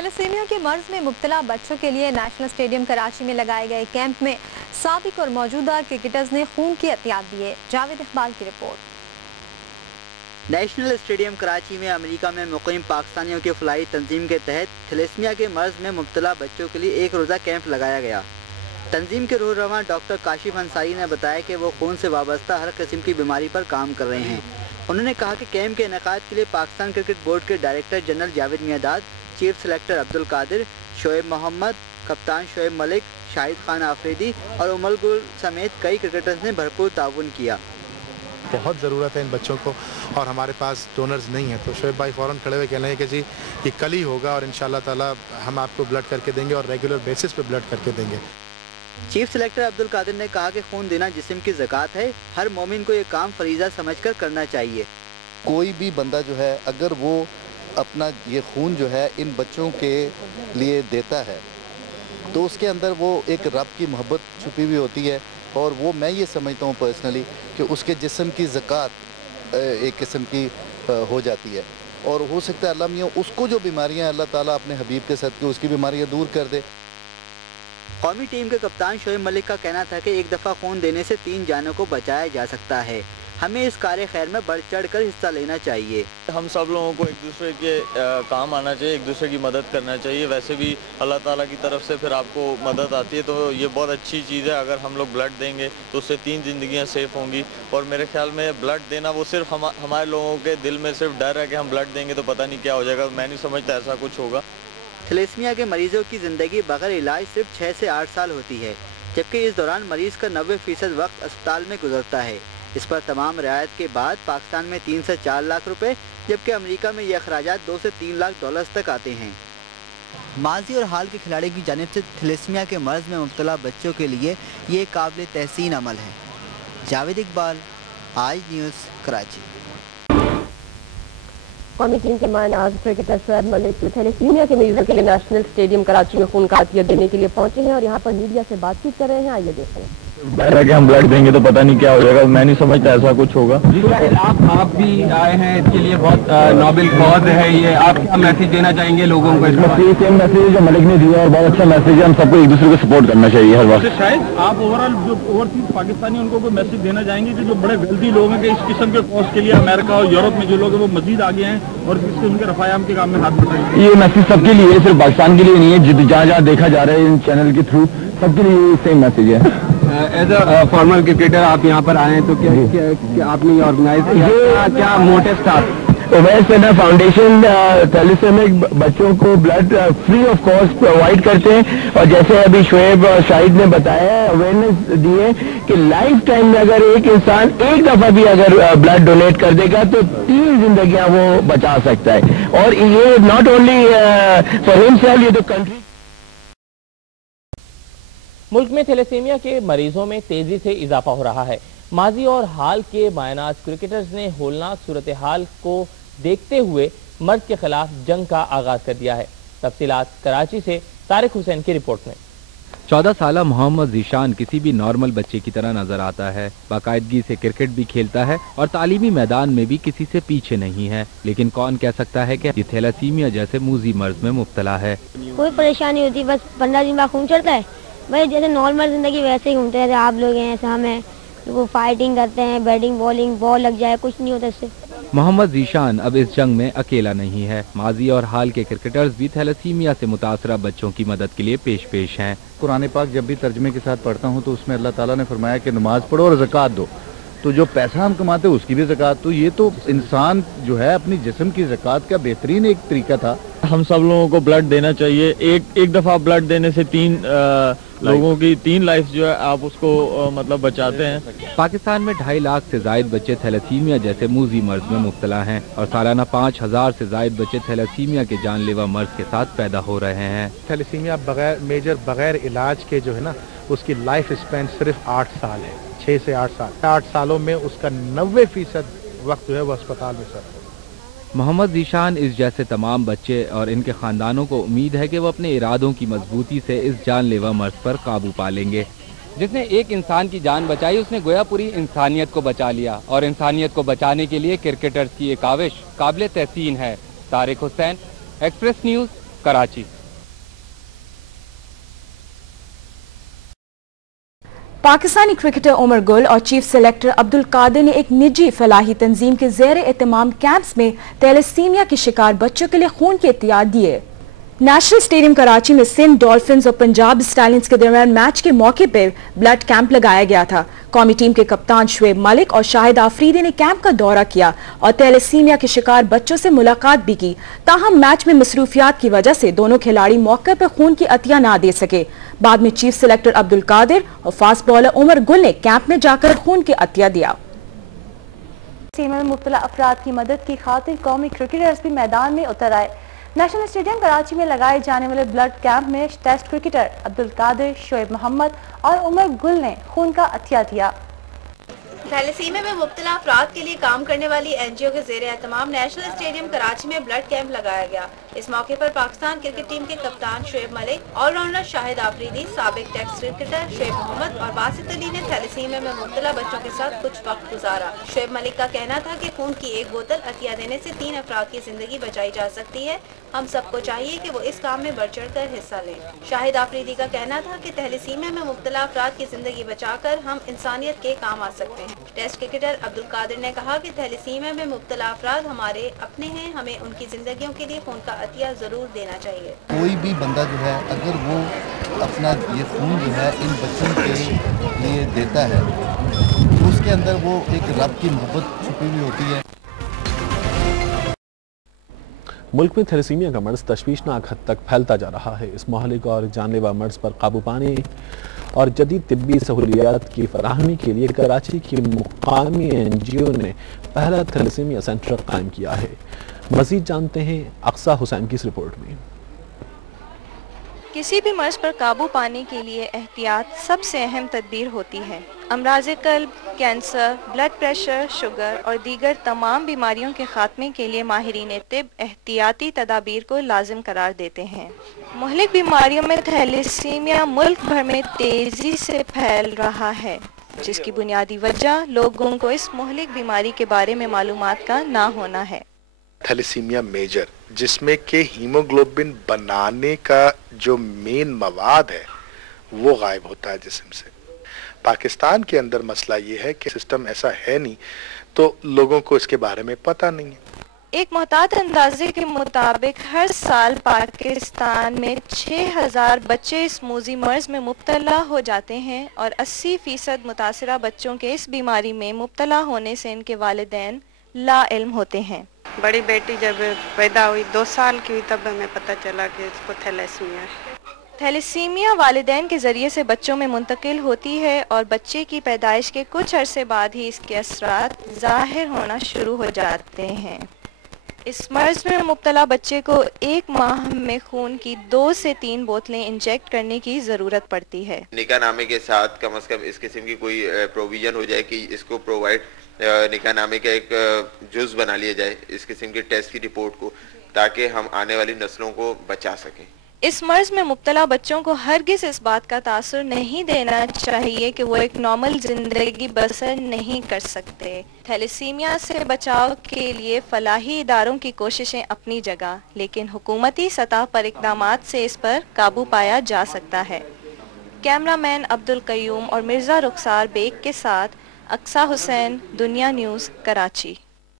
Thalassaemia के मर्ज में मुब्तला बच्चों के लिए नेशनल स्टेडियम कराची में लगाए गए कैंप में साबिक और मौजूदा क्रिकेटर्स ने खून की एहतियात दी है। जावेद इकबाल की रिपोर्ट। नेशनल स्टेडियम कराची में अमेरिका में मुकीम पाकिस्तानियों की फलाई तंजीम के तहत थैलेसीमिया के मर्ज में मुब्तला बच्चों के लिए एक रोज़ा कैंप लगाया गया। तंजीम के रहनुमा डॉक्टर काशिफ अंसारी ने बताया कि वो खून से वाबस्ता हर किस्म की बीमारी पर काम कर रहे हैं। उन्होंने कहा कि कैंप के इनेकाद के लिए पाकिस्तान क्रिकेट बोर्ड के director general Javed Miandad, chief selector Abdul Qadir, Shoaib Mohammad, कप्तान शोएब मलिक, शाहिद खान आफरीदी और उमर गुल समेत कई क्रिकेटर्स ने भरपूर ताउन किया। बहुत ज़रूरत है इन बच्चों को और हमारे पास डोनर्स नहीं है, तो शोएब भाई फ़ौरन खड़े हुए कह रहे हैं कि जी ये कल ही होगा और इंशाल्लाह ताला हम आपको ब्लड करके देंगे और रेगुलर बेसिस पे ब्लड करके देंगे। चीफ सेलेक्टर अब्दुल कादिर ने कहा कि खून देना जिस्म की ज़कात है, हर मोमिन को ये काम फरीज़ा समझकर करना चाहिए। कोई भी बंदा जो है अगर वो अपना ये खून जो है इन बच्चों के लिए देता है तो उसके अंदर वो एक रब की मोहब्बत छुपी हुई होती है और वो मैं ये समझता हूँ पर्सनली कि उसके जिस्म की ज़कात एक किस्म की हो जाती है और हो सकता है अल्लाह मियाँ उसको जो बीमारियाँ अल्लाह ताला अपने हबीब के सदके उसकी बीमारियाँ दूर कर दे। कौमी टीम के कप्तान शोएब मलिक का कहना था कि एक दफ़ा खून देने से 3 जानों को बचाया जा सकता है। हमें इस कार्य खैर में बढ़ चढ़ कर हिस्सा लेना चाहिए। हम सब लोगों को एक दूसरे के काम आना चाहिए, एक दूसरे की मदद करना चाहिए। वैसे भी अल्लाह ताला की तरफ से फिर आपको मदद आती है, तो ये बहुत अच्छी चीज़ है। अगर हम लोग ब्लड देंगे तो उससे 3 ज़िंदगियाँ सेफ होंगी। और मेरे ख्याल में ब्लड देना वो सिर्फ हमारे लोगों के दिल में सिर्फ डर है कि हम ब्लड देंगे तो पता नहीं क्या हो जाएगा। मैं नहीं समझता ऐसा कुछ होगा। थैलेसीमिया के मरीजों की ज़िंदगी बगैर इलाज सिर्फ 6 से 8 साल होती है, जबकि इस दौरान मरीज का 90% वक्त अस्पताल में गुजरता है। इस पर तमाम रियायत के बाद पाकिस्तान में 3 से 4 लाख रुपए, जबकि अमेरिका में ये अखराजात 2 से 3 लाख डॉलर्स तक आते हैं। माजी और हाल के खिलाड़ियों की जानिब से थैलेसीमिया के मर्ज में मुब्तला बच्चों के लिए ये काबिल तहसीन अमल है। जावेद इकबाल, आज न्यूज़, कराची। कौमी टीम के मायनाज क्रिकेटर शोएब मलिक थैलेसीमिया के मरीजों के लिए नेशनल स्टेडियम कराची में खून का अतिया देने के लिए पहुंचे हैं और यहाँ पर मीडिया से बातचीत कर रहे हैं। आइए देखते हैं। डर है कि हम ब्लड देंगे तो पता नहीं क्या हो जाएगा। मैं नहीं समझता ऐसा कुछ होगा। आप भी आए हैं इसके लिए, बहुत नोबल कॉज है ये। आप क्या मैसेज देना चाहेंगे लोगों को? इसमें सेम मैसेज जो मलिक ने दिया और बहुत अच्छा मैसेज है। हम सबको एक दूसरे को सपोर्ट करना चाहिए हर वक्त। शायद आप ओवरऑल जो ओवरसीज पाकिस्तानी उनको कोई मैसेज देना चाहेंगे कि जो बड़े वेल्दी लोग हैं कि इस किस्म के कॉज के लिए अमेरिका और यूरोप में जो लोग हैं वो मजीद आगे हैं और इस किस्म के रफायाम के काम में हाथ बढ़ाएंगे। ये मैसेज सबके लिए, सिर्फ पाकिस्तान के लिए नहीं है। जहाँ जहाँ देखा जा रहा है इन चैनल के थ्रू, सबके लिए सेम मैसेज है। एज अ फॉर्मल क्रिकेटर आप यहाँ पर आए हैं तो क्या आपने ऑर्गेनाइज किया, क्या मोटिव था? उमैर सेना फाउंडेशन थैलेसीमिक बच्चों को blood free of cost provide करते हैं और जैसे अभी शोएब और शाहिद ने बताया, अवेयरनेस दी है कि लाइफ टाइम में अगर एक इंसान एक दफा भी अगर ब्लड डोनेट कर देगा तो 3 जिंदगियां वो बचा सकता है। और ये नॉट ओनली फॉर हिमसेल्फ, ये तो कंट्री। मुल्क में थैलेसीमिया के मरीजों में तेजी से इजाफा हो रहा है। माजी और हाल के मायनाज क्रिकेटर्स ने होलनाक सूरत हाल को देखते हुए मर्ज के खिलाफ जंग का आगाज कर दिया है। तफसीलात कराची से तारिक हुसैन की रिपोर्ट में। 14 साला मोहम्मद ज़ीशान किसी भी नॉर्मल बच्चे की तरह नजर आता है। बाकायदगी से क्रिकेट भी खेलता है और तालीमी मैदान में भी किसी से पीछे नहीं है। लेकिन कौन कह सकता है कि थैलेसीमिया जैसे मूजी मर्ज में मुब्तला है। कोई परेशानी होती, बस 15 दिन बाद खून चढ़ता है। भाई जैसे नॉर्मल जिंदगी वैसे ही घूमते हैं, आप लोग हैं ऐसा हम हैं, वो फाइटिंग करते हैं, बैटिंग बॉलिंग, बॉल लग जाए कुछ नहीं होता इससे। मोहम्मद ज़ीशान अब इस जंग में अकेला नहीं है। माजी और हाल के क्रिकेटर्स भी थैलेसीमिया से मुतासरा बच्चों की मदद के लिए पेश हैं। कुरान पाक जब भी तर्जमे के साथ पढ़ता हूँ तो उसमें अल्लाह ताला ने फरमाया कि नमाज पढ़ो और ज़कात दो, तो जो पैसा हम कमाते हैं उसकी भी ज़कात। तो ये तो इंसान जो है अपनी जिस्म की ज़कात का बेहतरीन एक तरीका था। हम सब लोगों को ब्लड देना चाहिए। एक दफा ब्लड देने से 3 लोगों की 3 लाइफ जो है आप उसको मतलब बचाते हैं। पाकिस्तान में 2.5 लाख से जायद बच्चे थैलेसीमिया जैसे मूजी मर्ज में मुब्तला हैं और सालाना 5000 से जायद बच्चे थैलेसीमिया के जानलेवा मर्ज के साथ पैदा हो रहे हैं। थैलेसीमिया बगैर इलाज के जो है ना उसकी लाइफ स्पैन सिर्फ 8 साल है, 6 से 8 साल। 8 सालों में उसका 90% वक्त जो है वो अस्पताल में सर। मोहम्मद ज़ीशान इस जैसे तमाम बच्चे और इनके खानदानों को उम्मीद है कि वो अपने इरादों की मजबूती से इस जानलेवा मर्ज पर काबू पा लेंगे। जिसने एक इंसान की जान बचाई उसने गोया पूरी इंसानियत को बचा लिया और इंसानियत को बचाने के लिए क्रिकेटर्स की ये काविश काबिल तहसीन है। Tariq Hussain, Express News, Karachi. Pakistani cricketer Umar Gul और चीफ सेलेक्टर अब्दुल कादिर ने एक निजी फलाही तंजीम के ज़ेर एहतमाम कैंप्स में थैलेसीमिया के शिकार बच्चों के लिए खून के एहतियात दिए। नेशनल स्टेडियम कराची में सिंध डॉल्फिन्स और पंजाब स्टालियंस के दरमियान मैच के मौके पर ब्लड कैंप लगाया गया था। कौमी टीम के कप्तान शुएब मलिक और शाहिद आफरीदी ने कैंप का दौरा किया और थैलेसीमिया के शिकार बच्चों से मुलाकात भी की। ताहम मैच में मसरूफियात की वजह से दोनों खिलाड़ी मौके पर खून की अतिया ना दे सके। बाद में चीफ सेलेक्टर अब्दुल कादिर और फास्ट बॉलर उमर गुल ने कैंप में जाकर खून की अतिया दिया। में मुब्तला अफराद की मदद की खातिर कौमी क्रिकेटर्स भी मैदान में उतर आए। नेशनल स्टेडियम कराची में लगाए जाने वाले ब्लड कैंप में टेस्ट क्रिकेटर अब्दुल कादिर, शोएब मोहम्मद और उमर गुल ने खून का अतिया दिया। थैलेसीमिया में मुब्तला अफराद के लिए काम करने वाली एनजीओ के ज़ेरे एहतमाम नेशनल स्टेडियम कराची में ब्लड कैंप लगाया गया। इस मौके पर पाकिस्तान क्रिकेट टीम के कप्तान शुएब मलिक, ऑलराउंडर शाहिद आफरीदी, साबिक टेस्ट क्रिकेटर शुएब मोहम्मद और बासित अली ने थैलेसीमिया में मुब्तला बच्चों के साथ कुछ वक्त गुजारा। शुएब मलिक का कहना था कि खून की एक बोतल अतिया देने से 3 अफराद की जिंदगी बचाई जा सकती है। हम सबको चाहिए कि वो इस काम में बढ़ चढ़ कर हिस्सा लें। शाहिद आफरीदी का कहना था कि थैलेसीमिया में मुब्तला अफराद की जिंदगी बचाकर हम इंसानियत के काम आ सकते हैं। टेस्ट क्रिकेटर अब्दुल कादिर ने कहा कि थैलेसीमिया में मुब्तला अफराद हमारे अपने हैं, हमें उनकी जिंदगियों के लिए खून का अतिया जरूर देना चाहिए। कोई भी बंदा जो है अगर वो अपना ये खून जो है इन बच्चों के लिए देता है तो उसके अंदर वो एक रब की मोहब्बत छुपी हुई होती है। मुल्क में थैलेसीमिया का मर्ज तशवीशनाक हद तक फैलता जा रहा है। इस महलिक और जानलेवा मर्ज पर काबू पाने और जदीद तिब्बी सहूलियात की फराहमी के लिए कराची की मुकामी एनजीओ ने पहला थैलेसीमिया सेंटर कायम किया है। मजीद जानते हैं अक्सा हुसैन की इस रिपोर्ट में। किसी भी मर्ज पर काबू पाने के लिए एहतियात सबसे अहम तदबीर होती है। अमराज़े कल्ब, कैंसर, ब्लड प्रेशर, शुगर और दीगर तमाम बीमारियों के खात्मे के लिए माहिरीन तिब एहतियाती तदाबीर को लाजिम करार देते हैं। मुहलिक बीमारियों में थैलेसीमिया मुल्क भर में तेज़ी से फैल रहा है, जिसकी बुनियादी वजह लोगों को इस मुहलिक बीमारी के बारे में मालूमात का ना होना है। थैलेसीमिया मेजर, जिसमें के हीमोग्लोबिन बनाने का जो मेन मवाद है वो गायब होता है जिस्म से। पाकिस्तान के अंदर मसला ये है कि सिस्टम ऐसा है नहीं, तो लोगों को इसके बारे में पता नहीं है। एक मोहतात अंदाजे के मुताबिक हर साल पाकिस्तान में 6000 बच्चे इस मूजी मर्ज में मुब्तला हो जाते हैं और 80% मुतासरा बच्चों के इस बीमारी में मुब्तला होने से इनके वालिदैन ला इल्म होते हैं। बड़ी बेटी जब पैदा हुई 2 साल की हुई तब हमें पता चला कि इसको थैलेसीमिया है। थैलेसीमिया वालिदैन के ज़रिए से बच्चों में मुंतकिल होती है और बच्चे की पैदाइश के कुछ अरसे बाद ही इसके असरात ज़ाहिर होना शुरू हो जाते हैं। इस मर्ज में मुब्तला बच्चे को 1 माह में खून की 2 से 3 बोतलें इंजेक्ट करने की ज़रूरत पड़ती है। निकाह नामे के साथ कम से कम इस किस्म की कोई प्रोविज़न हो जाए कि इसको प्रोवाइड निकाह नामे का एक जुज़ बना लिया जाए इस किस्म के टेस्ट की रिपोर्ट को, ताकि हम आने वाली नस्लों को बचा सकें। इस मर्ज में मुब्तला बच्चों को हरगिज़ इस बात का तासुर नहीं देना चाहिए कि वो एक नॉर्मल जिंदगी बसर नहीं कर सकते। थैलेसीमिया से बचाव के लिए फलाही इदारों की कोशिशें अपनी जगह, लेकिन हुकूमती सतह पर इक़दामात से इस पर काबू पाया जा सकता है। कैमरामैन अब्दुल कयूम और मिर्ज़ा रुखसार बेग के साथ अक्सा हुसैन, दुनिया न्यूज़, कराची।